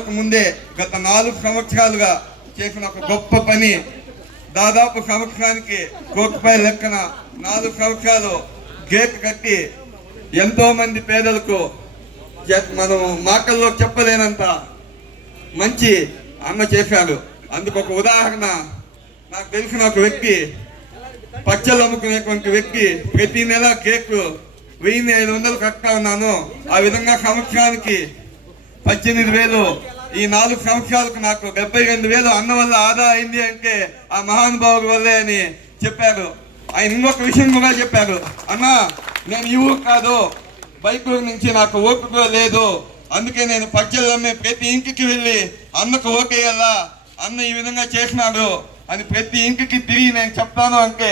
ముందే గత నాలుగు సంవత్సరాలుగా చేసిన ఒక గొప్ప పని. దాదాపు సంవత్సరానికి కోటిపై లెక్కన నాలుగు సంవత్సరాలు గేట్ కట్టి ఎంతో మంది పేదలకు మనం మాటల్లో చెప్పలేనంత మంచి అన్న చేశాడు. అందుకు ఒక ఉదాహరణ నాకు తెలిసిన ఒక వ్యక్తి పచ్చళ్ళు అమ్ముకునేటువంటి వ్యక్తి ప్రతి నెల కేక్ వెయ్యి ఐదు వందలు కట్టా ఉన్నాను. ఆ విధంగా సంవత్సరానికి పద్దెనిమిది వేలు. ఈ నాలుగు సంవత్సరాలకు నాకు డెబ్బై రెండు వేలు. అన్న వల్ల ఆదా అయింది అంటే ఆ మహానుభావుడి వల్లే అని చెప్పారు. ఆయన ఇంకొక విషయం కూడా చెప్పారు. అన్న నేను ఈ ఊరు కాదు. బైకూరు నుంచి నాకు ఓపిక లేదు. అందుకే నేను పచ్చళ్ళు అమ్మే ప్రతి ఇంటికి వెళ్ళి అన్నకు ఓకేయాలా అన్న ఈ విధంగా చేసినాడు అని ప్రతి ఇంటికి తిరిగి నేను చెప్తాను అంటే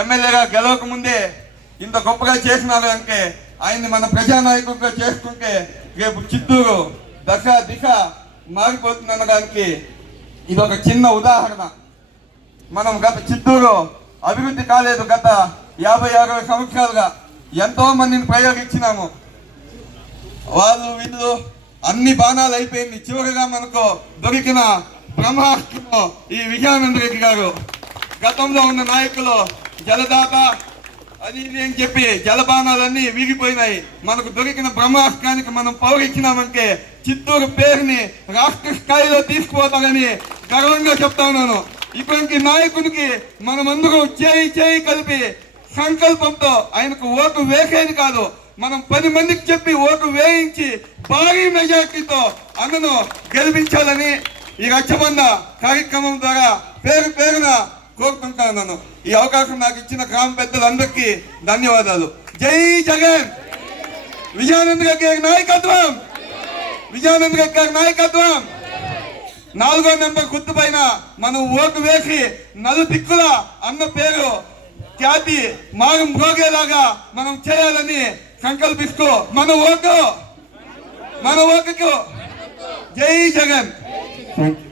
ఎమ్మెల్యేగా గెలవక ముందే ఇంత గొప్పగా చేసినాడు అంటే ఆయన్ని మన ప్రజానాయకుడిగా చేసుకుంటే రేపు చిత్తూరు దశ దిశ మారిపోతుంది అనడానికి ఇది ఒక చిన్న ఉదాహరణ. మనం గత చిత్తూరు అభివృద్ధి కాలేదు గత యాభై అరవై సంవత్సరాలుగా ఎంతో మందిని ప్రయోగించినాము. వాళ్ళు వీళ్ళు అన్ని బాణాలు అయిపోయింది. చివరిగా మనకు దొరికిన బ్రహ్మాస్త్రం ఈ విజయానంద రెడ్డి గారు. గతంలో ఉన్న నాయకులు జలదాత అది ఇది అని చెప్పి జలబాణాలన్నీ వీగిపోయినాయి. మనకు దొరికిన బ్రహ్మాస్త్రానికి మనం పౌరిచ్చినామంటే చిత్తూరు పేరుని రాష్ట్ర స్థాయిలో తీసుకుపోతారని గర్వంగా చెప్తా ఉన్నాను. ఇటువంటి నాయకునికి మనమందరూ చేయి చేయి కలిపి సంకల్పంతో ఆయనకు ఓటు వేసేది కాదు. మనం పది మందికి చెప్పి ఓటు వేయించి భారీ మెజార్టీతో అన్నను గెలిపించాలని ఈ రచ్చబంద కార్యక్రమం ద్వారా పేరు పేరున కోరుకుంటున్నాను ఈ అవకాశం నాకు ఇచ్చిన గ్రామ పెద్దలందరికీ ధన్యవాదాలు. జై జగన్! విజయానంద్ గారి నాయకత్వం! విజయానంద్ గారి నాయకత్వం! నాలుగో నెంబర్ గుర్తు పైన మనం ఓటు వేసి నలు దిక్కుల అన్న పేరు ఖ్యాతి మాగం భోగేలాగా మనం చేయాలని సంకల్పిస్తూ మన ఓటు! మన ఓటుకు జై జగన్! Thank you